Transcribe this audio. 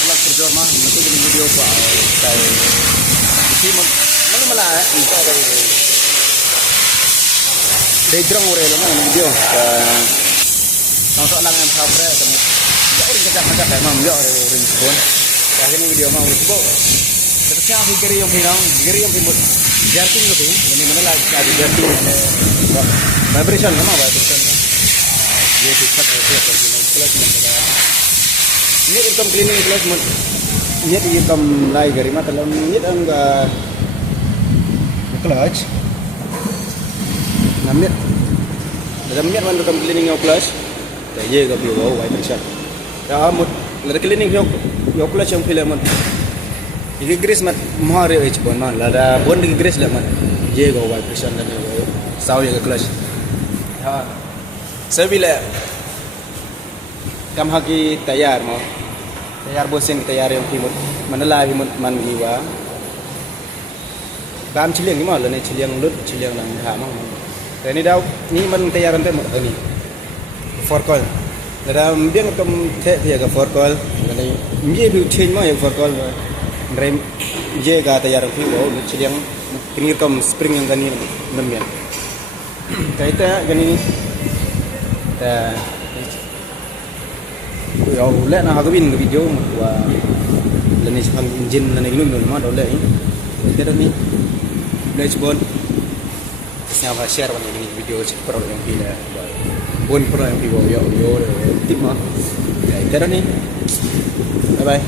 Kalau kerja mah itu jadi video pak kayak si mana malah itu dari drone udah lama video nonton lang yang sabre temu ya orang kecak-kecak kayak mam ya orang sebon akhirnya video mah urus bo terusnya fikir yang hilang jarting gitu ini mana lagi ada jarting vibration sama vibration ये दिक्कत होती है प्लस में ini income cleaning plus ini income lain dari mana kalau ini enggak clutch namanya namanya mana income cleaning yang plus kayak ye gak biru vibration ya amut lada cleaning yang clutch yang film ini grease mat mahar ya cepon man lada bond di grease lah man ye gak vibration dan saw ya clutch ya saya bila kam hagi tayar mau tayar bosen tayar yang timut manala himut man giwa bam chiliang ni mal ne chiliang lut chiliang nang ha mang ni daw ni man tayaran te mo ni for call dalam biang kam the dia ka for call ni mye bi change ma ya for call rem je ga tayar fi wo chiliang kini kam spring yang gani namian kaita gani ta yo le na ha bin video wa lần này sang engine lần này luôn rồi mà đó là cái đó ni dashboard saya akan share ini video pro yang bila bon pro yang video yo tip mah cái đó ni bye bye